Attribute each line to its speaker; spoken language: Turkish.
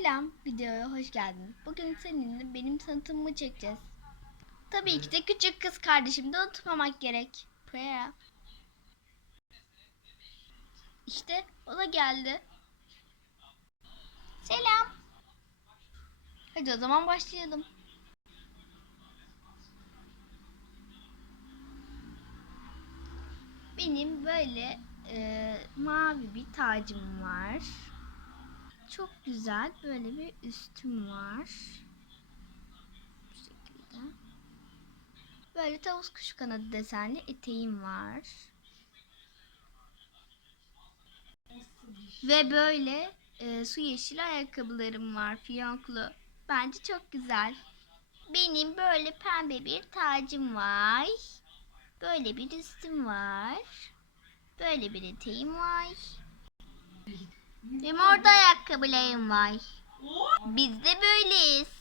Speaker 1: Selam, videoya hoş geldin. Bugün seninle benim tanıtımımı çekeceğiz. Tabii ki de küçük kız kardeşimi de unutmamak gerek. Prea. İşte o da geldi. Selam. Hadi o zaman başlayalım. Benim böyle e, mavi bir tacım var. Çok güzel böyle bir üstüm var. Bu şekilde. Böyle tavus kuşu kanadı desenli eteğim var. Ve böyle e, su yeşil ayakkabılarım var fiyonklu. Bence çok güzel. Benim böyle pembe bir tacım var. Böyle bir üstüm var. Böyle bir eteğim var. Ve orada ayakkabılarım var. Biz de böyleyiz.